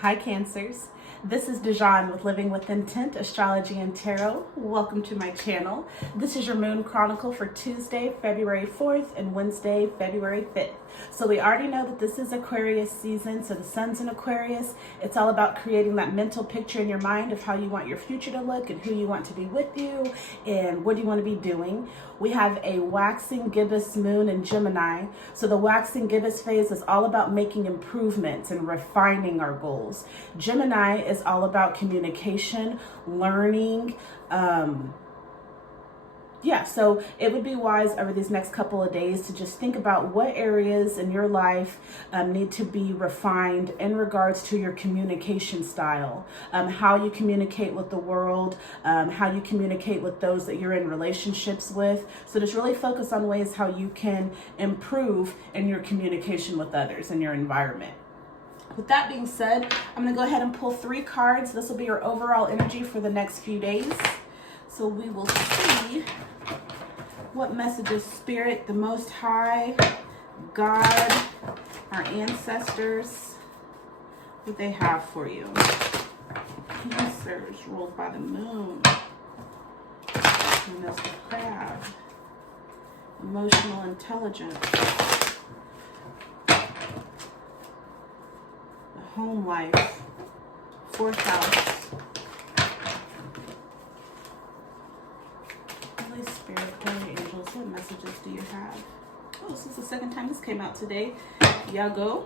Hi Cancers, this is Dijon with Living with Intent, Astrology and Tarot. Welcome to my channel. This is your Moon Chronicle for Tuesday, February 4th and Wednesday, February 5th. So we already know that this is Aquarius season, so the sun's in Aquarius. It's all about creating that mental picture in your mind of how you want your future to look and who you want to be with you and what you want to be doing. We have a waxing gibbous moon in Gemini. So the waxing gibbous phase is all about making improvements and refining our goals. Gemini is all about communication, learning, so it would be wise over these next couple of days to just think about what areas in your life need to be refined in regards to your communication style, how you communicate with the world, how you communicate with those that you're in relationships with. So just really focus on ways how you can improve in your communication with others in your environment. With that being said, I'm going to go ahead and pull 3 cards. This will be your overall energy for the next few days. So we will see what messages Spirit, the Most High, God, our ancestors, what they have for you. Cancers ruled by the moon. And that's the crab. Emotional intelligence. The home life. 4th house. Spirit, holy angels, what messages do you have? Oh, this is the second time this came out today. Yago.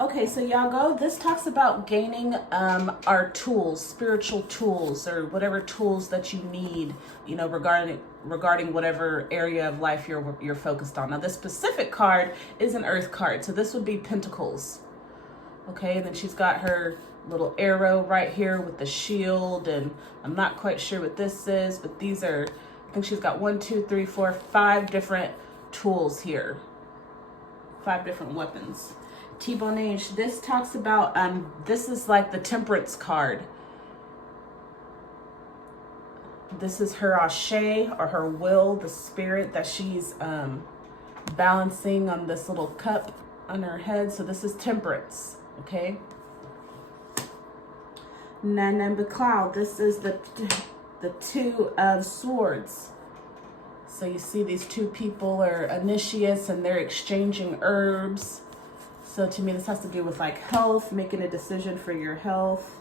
Okay, so Yago, this talks about gaining our tools, spiritual tools, or whatever tools that you need, regarding whatever area of life you're focused on. Now, this specific card is an Earth card, so this would be Pentacles. Okay, and then she's got her little arrow right here with the shield, and I'm not quite sure what this is, but these are, I think she's got 1, 2, 3, 4, 5 different tools here. 5 different weapons. T-Bonage, this talks about, this is like the Temperance card. This is her ashe, or her will, the spirit that she's balancing on this little cup on her head. So this is Temperance, okay? Nanamba Cloud, this is the 2 of Swords. So you see these 2 people are initiates and they're exchanging herbs. So to me, this has to do with like health, making a decision for your health.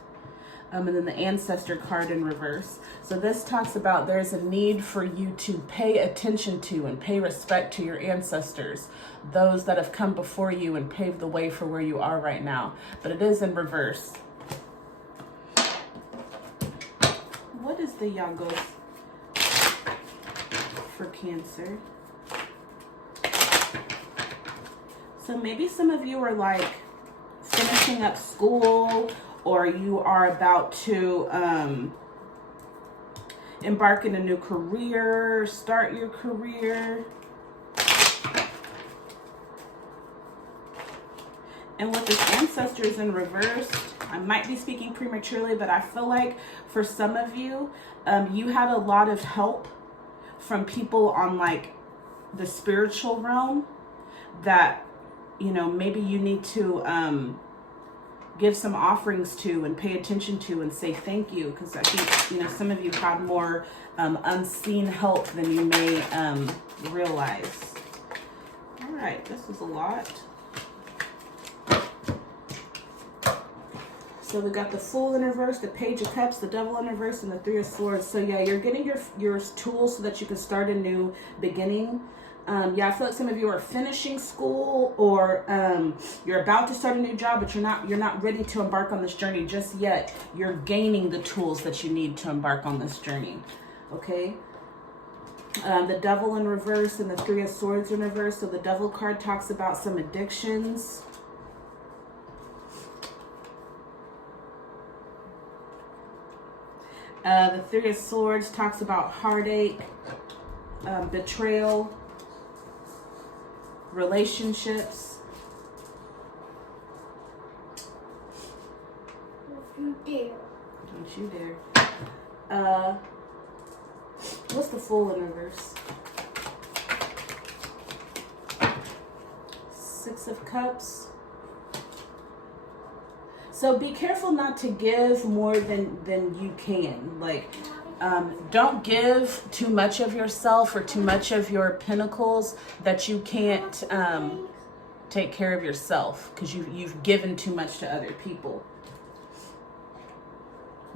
And then the Ancestor card in reverse. So this talks about there's a need for you to pay attention to and pay respect to your ancestors, those that have come before you and paved the way for where you are right now. But it is in reverse. What is the Yago for Cancer? So maybe some of you are like finishing up school, or you are about to embark in a new career, start your career. And with this Ancestors in reverse, I might be speaking prematurely, but I feel like for some of you, you had a lot of help from people on like the spiritual realm that, maybe you need to give some offerings to and pay attention to and say thank you, because I think, some of you have more unseen help than you may realize. All right, this was a lot. So we got the Fool in reverse, the Page of Cups, the Devil in reverse, and the 3 of Swords. So yeah, you're getting your tools so that you can start a new beginning. I feel like some of you are finishing school, or you're about to start a new job, but you're not ready to embark on this journey just yet. You're gaining the tools that you need to embark on this journey. Okay. The Devil in reverse and the 3 of Swords in reverse. So the Devil card talks about some addictions. The 3 of Swords talks about heartache, betrayal, relationships. Don't you dare. What's the Fool in reverse? Six of Cups. So be careful not to give more than you can. Like, don't give too much of yourself or too much of your pinnacles that you can't take care of yourself, because you've given too much to other people.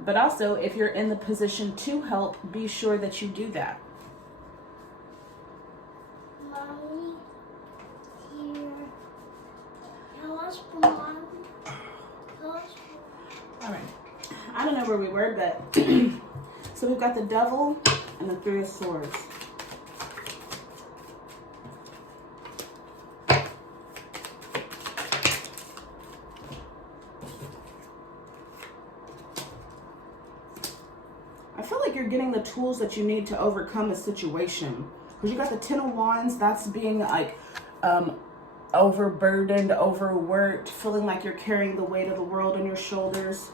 But also, if you're in the position to help, be sure that you do that. Mommy, here. Tell us, Mom. All right. I don't know where we were, but so we've got the Devil and the Three of Swords. I feel like you're getting the tools that you need to overcome a situation. Because you got the Ten of Wands, that's being like overburdened, overworked, feeling like you're carrying the weight of the world on your shoulders.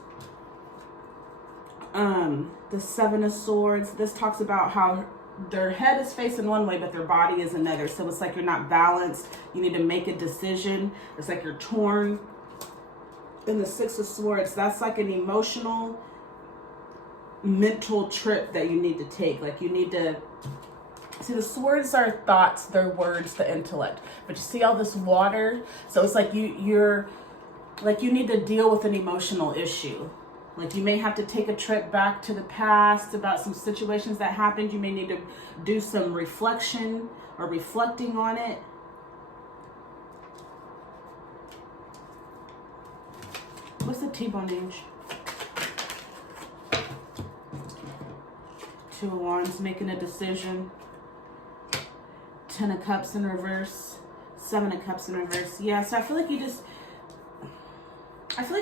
The Seven of Swords, this talks about how their head is facing one way, but their body is another. So it's like you're not balanced. You need to make a decision. It's like you're torn. Then the Six of Swords, that's like an emotional, mental trip that you need to take. Like you need to see, the swords are thoughts, they're words, the intellect. But you see all this water, so it's like you're like you need to deal with an emotional issue. Like you may have to take a trip back to the past about some situations that happened. You may need to do some reflection or reflecting on it. What's the T-bondage? Two of Wands, making a decision. Ten of Cups in reverse. Seven of Cups in reverse. Yeah, so I feel like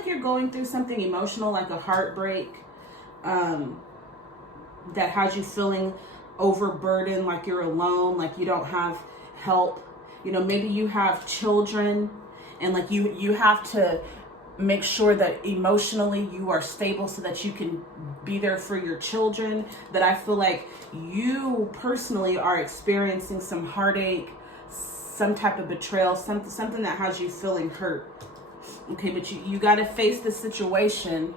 you're going through something emotional, like a heartbreak, that has you feeling overburdened, like you're alone, like you don't have help. You know, maybe you have children, and like you have to make sure that emotionally you are stable so that you can be there for your children. But I feel like you personally are experiencing some heartache, some type of betrayal, something that has you feeling hurt. Okay, but you got to face this situation.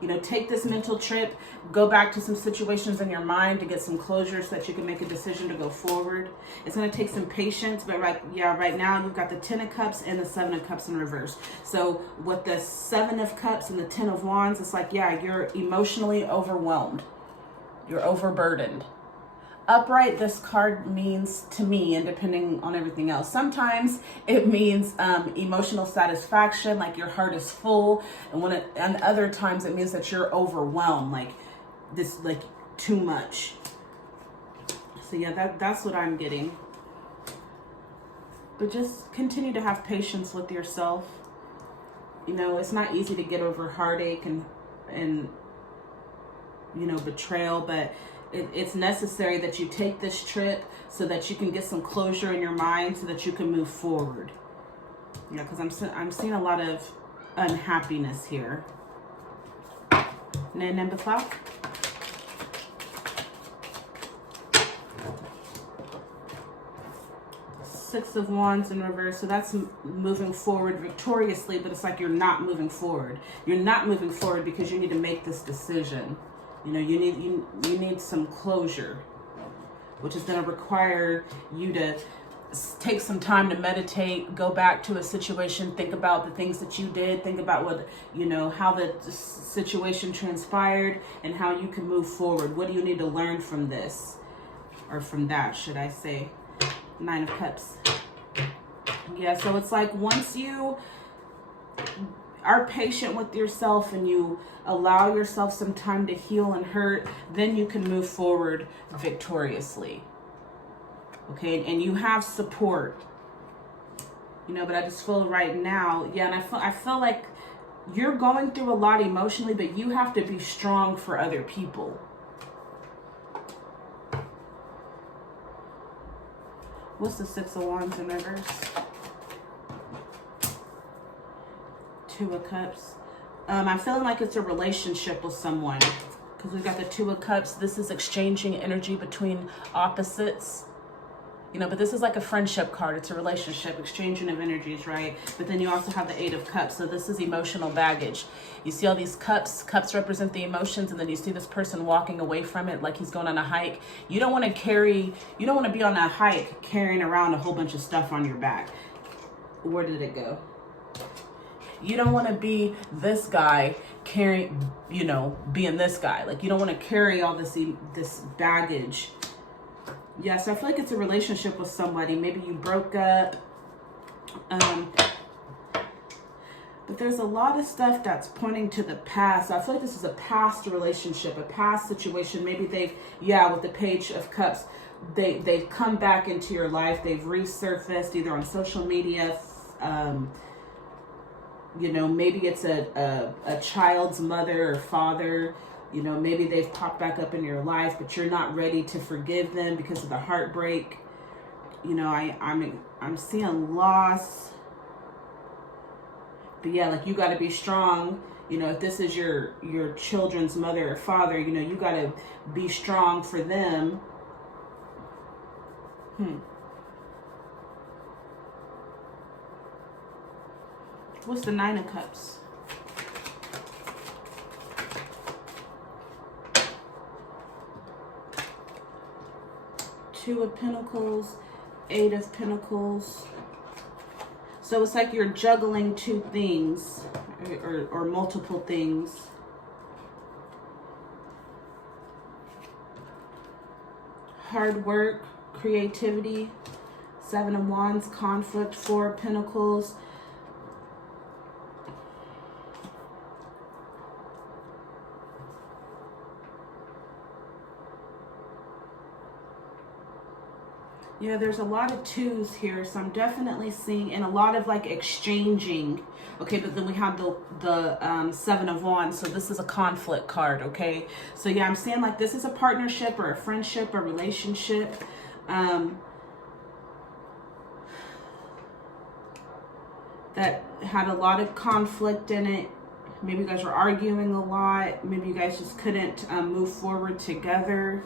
You know, take this mental trip, go back to some situations in your mind to get some closure so that you can make a decision to go forward. It's going to take some patience, but right now you've got the Ten of Cups and the Seven of Cups in reverse. So with the Seven of Cups and the Ten of Wands, it's like, yeah, you're emotionally overwhelmed. You're overburdened. Upright, this card means to me, and depending on everything else, sometimes it means emotional satisfaction, like your heart is full, and other times it means that you're overwhelmed, like this, like too much. So yeah, that's what I'm getting. But just continue to have patience with yourself. You know, it's not easy to get over heartache and you know, betrayal, but it's necessary that you take this trip so that you can get some closure in your mind so that you can move forward. You know, because I'm seeing a lot of unhappiness here. Number 5. Six of Wands in reverse. So that's moving forward victoriously, but it's like you're not moving forward. You're not moving forward because you need to make this decision. You know, you need some closure, which is going to require you to take some time to meditate, go back to a situation, think about the things that you did, think about what, you know, how the situation transpired and how you can move forward. What do you need to learn from this, or from that, should I say? Nine of Cups. Yeah, so it's like once you are patient with yourself and you allow yourself some time to heal and hurt, then you can move forward victoriously. Okay, and you have support. You know, but I just feel right now, yeah, and I feel like you're going through a lot emotionally, but you have to be strong for other people. What's the Six of Wands in reverse? Two of Cups. I'm feeling like it's a relationship with someone, because we've got the Two of Cups. This is exchanging energy between opposites. You know, but this is like a friendship card. It's a relationship, exchanging of energies, right? But then you also have the Eight of Cups. So this is emotional baggage. You see all these cups. Cups represent the emotions, and then you see this person walking away from it like he's going on a hike. You don't want to be on a hike carrying around a whole bunch of stuff on your back. Where did it go? You don't want to be this guy carrying, being this guy. Like, you don't want to carry all this baggage. Yeah, so I feel like it's a relationship with somebody. Maybe you broke up. But there's a lot of stuff that's pointing to the past. So I feel like this is a past relationship, a past situation. Maybe with the Page of Cups, they've come back into your life. They've resurfaced either on social media. Maybe it's a child's mother or father. Maybe they've popped back up in your life, but you're not ready to forgive them because of the heartbreak. I'm seeing loss. But yeah, like, you got to be strong. If this is your children's mother or father, you got to be strong for them. What's the Nine of Cups? Two of Pentacles, Eight of Pentacles. So it's like you're juggling two things or multiple things. Hard work, creativity, Seven of Wands, conflict, Four of Pentacles. Yeah, there's a lot of twos here, so I'm definitely seeing, and a lot of like exchanging. Okay, but then we have the Seven of Wands, so this is a conflict card. Okay, so yeah, I'm seeing like this is a partnership or a friendship or relationship. That had a lot of conflict in it. Maybe you guys were arguing a lot. Maybe you guys just couldn't move forward together.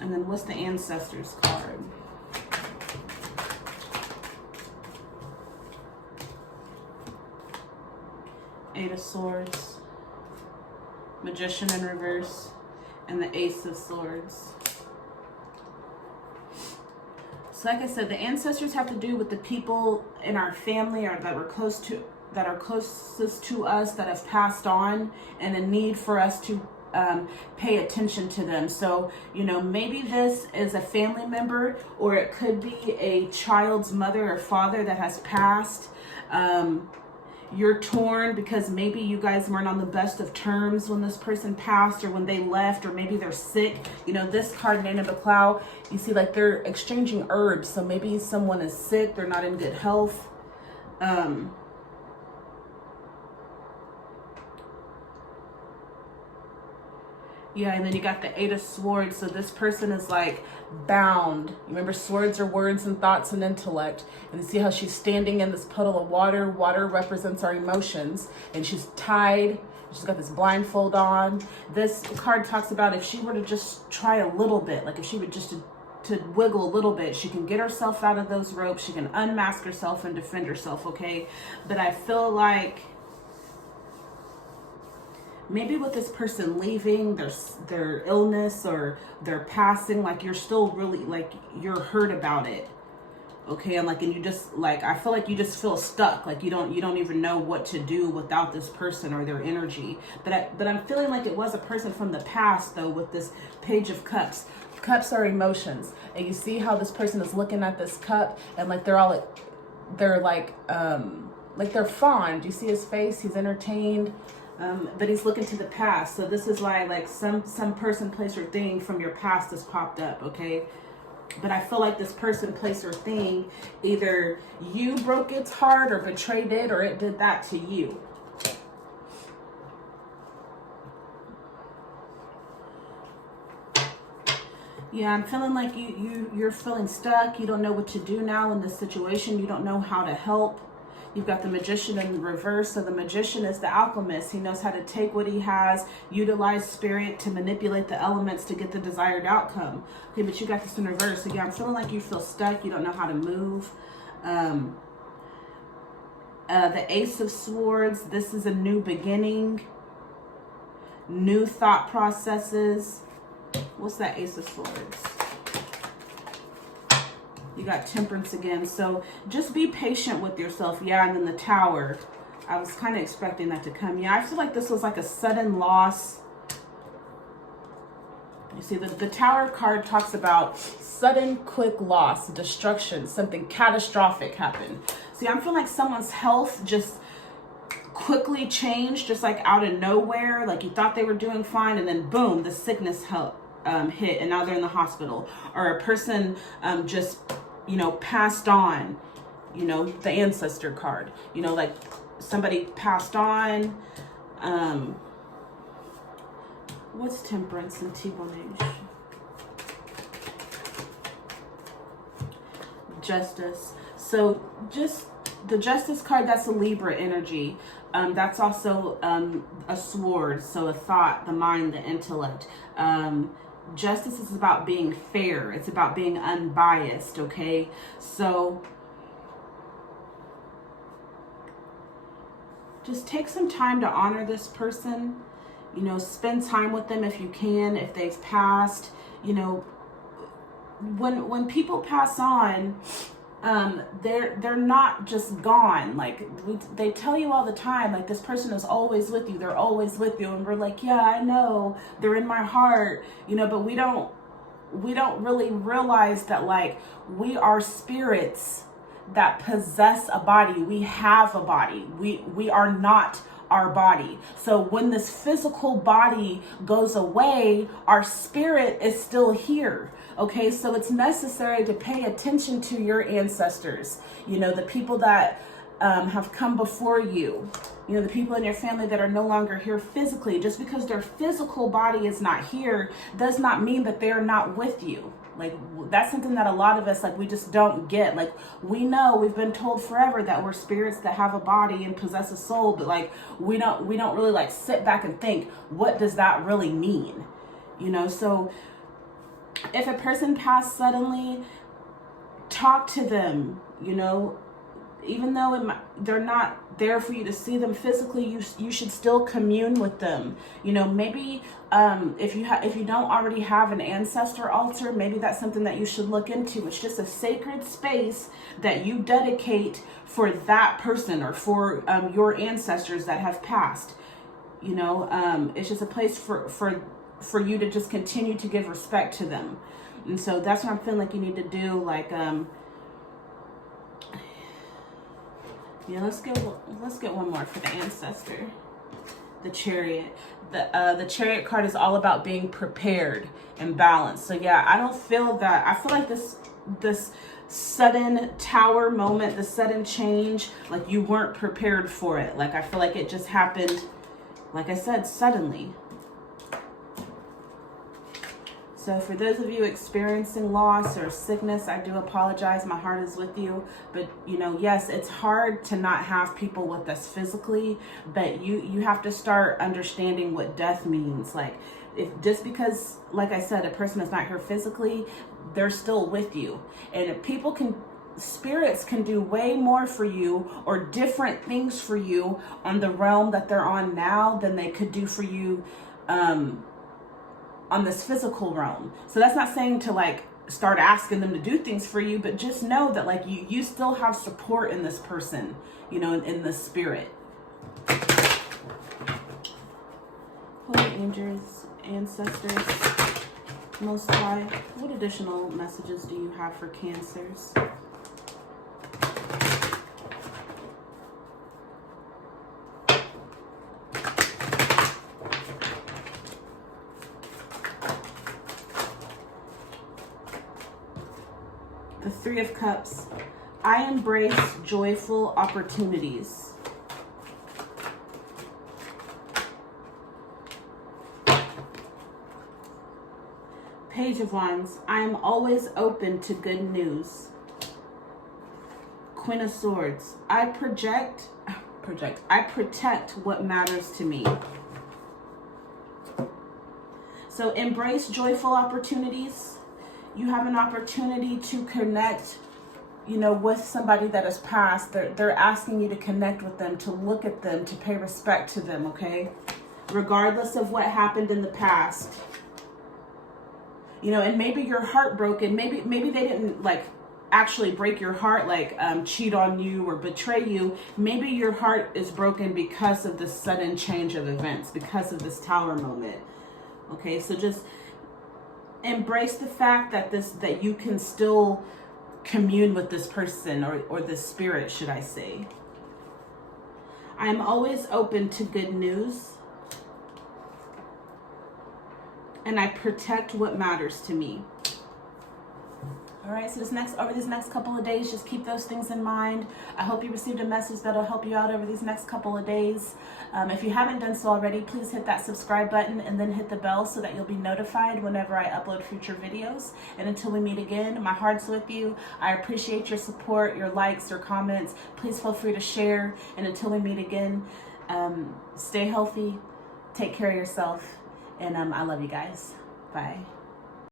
And then what's the Ancestors card? Eight of Swords, Magician in reverse, and the Ace of Swords. So like I said, the ancestors have to do with the people in our family or that are closest to us that have passed on, and a need for us to pay attention to them. So, maybe this is a family member, or it could be a child's mother or father that has passed. You're torn because maybe you guys weren't on the best of terms when this person passed or when they left, or maybe they're sick. This card, Nana Baclau, you see like they're exchanging herbs. So maybe someone is sick, they're not in good health. Yeah, and then you got the Eight of Swords. So this person is like bound. You remember, swords are words and thoughts and intellect. And you see how she's standing in this puddle of water. Water represents our emotions. And she's tied. She's got this blindfold on. This card talks about if she were to just try a little bit, like if she would just to wiggle a little bit, she can get herself out of those ropes. She can unmask herself and defend herself, okay? But I feel like maybe with this person leaving, their illness or their passing, like you're still really, like you're hurt about it. Okay, and you just I feel like you just feel stuck, like you don't even know what to do without this person or their energy. But I'm feeling like it was a person from the past though, with this Page of Cups. Cups are emotions, and you see how this person is looking at this cup, and like they're fond. You see his face, he's entertained. But he's looking to the past. So this is why like some person, place, or thing from your past has popped up, okay? But I feel like this person, place, or thing, either you broke its heart or betrayed it, or it did that to you. Yeah, I'm feeling like you're feeling stuck. You don't know what to do now in this situation. You don't know how to help. You've got the Magician in reverse. So the Magician is the alchemist. He knows how to take what he has, utilize spirit to manipulate the elements to get the desired outcome. Okay, but you got this in reverse. So yeah, I'm feeling like you feel stuck. You don't know how to move. The Ace of Swords. This is a new beginning. New thought processes. What's that Ace of Swords? You got Temperance again. So just be patient with yourself. Yeah, and then the Tower. I was kind of expecting that to come. Yeah, I feel like this was like a sudden loss. You see, the Tower card talks about sudden, quick loss, destruction, something catastrophic happened. See, I'm feeling like someone's health just quickly changed, just like out of nowhere. Like you thought they were doing fine, and then boom, the sickness hit, and now they're in the hospital. Or a person just, passed on, the Ancestor card. Like somebody passed on. What's Temperance and T1H? Justice. So just the Justice card, that's a Libra energy. That's also a sword, so a thought, the mind, the intellect. Justice is about being fair. It's about being unbiased, okay? So just take some time to honor this person. Spend time with them if you can, if they've passed. When people pass on, they're not just gone. Like they tell you all the time, like this person is always with you. They're always with you, and we're like, yeah, I know, they're in my heart, but we don't really realize that like we are spirits that possess a body. We have a body. We are not our body. So when this physical body goes away, our spirit is still here. Okay, so it's necessary to pay attention to your ancestors, the people that have come before you, the people in your family that are no longer here physically. Just because their physical body is not here does not mean that they're not with you. Like that's something that a lot of us, like, we just don't get. Like we know, we've been told forever that we're spirits that have a body and possess a soul, but like we don't really like sit back and think, what does that really mean? So if a person passed suddenly, talk to them, even though they're not there for you to see them physically, you should still commune with them. Maybe if you don't already have an ancestor altar, maybe that's something that you should look into. It's just a sacred space that you dedicate for that person or for your ancestors that have passed. It's just a place for you to just continue to give respect to them. And so that's what I'm feeling like you need to do. Like let's get one more for the Ancestor. The Chariot. The Chariot card is all about being prepared and balanced. So yeah, I don't feel that. I feel like this sudden Tower moment, the sudden change, like you weren't prepared for it. Like I feel like it just happened, like I said, suddenly. So for those of you experiencing loss or sickness, I do apologize. My heart is with you. But, yes, it's hard to not have people with us physically, but you have to start understanding what death means. Like, if just because, like I said, a person is not here physically, they're still with you. And if spirits can do way more for you or different things for you on the realm that they're on now than they could do for you on this physical realm. So that's not saying to like start asking them to do things for you, but just know that like you still have support in this person, in the spirit. Holy angels, ancestors, Most High, what additional messages do you have for Cancers? The Three of Cups. I embrace joyful opportunities. Page of Wands. I am always open to good news. Queen of Swords. I protect what matters to me. So embrace joyful opportunities. You have an opportunity to connect, with somebody that has passed. They're asking you to connect with them, to look at them, to pay respect to them, okay? Regardless of what happened in the past. And maybe you're heartbroken. Maybe they didn't actually break your heart, cheat on you or betray you. Maybe your heart is broken because of this sudden change of events, because of this Tower moment. Okay, so just embrace the fact that you can still commune with this person or this spirit, should I say. I'm always open to good news. And I protect what matters to me. All right, so over these next couple of days, just keep those things in mind. I hope you received a message that'll help you out over these next couple of days. If you haven't done so already, please hit that subscribe button and then hit the bell so that you'll be notified whenever I upload future videos. And until we meet again, my heart's with you. I appreciate your support, your likes, your comments. Please feel free to share. And until we meet again, stay healthy, take care of yourself, and I love you guys. Bye.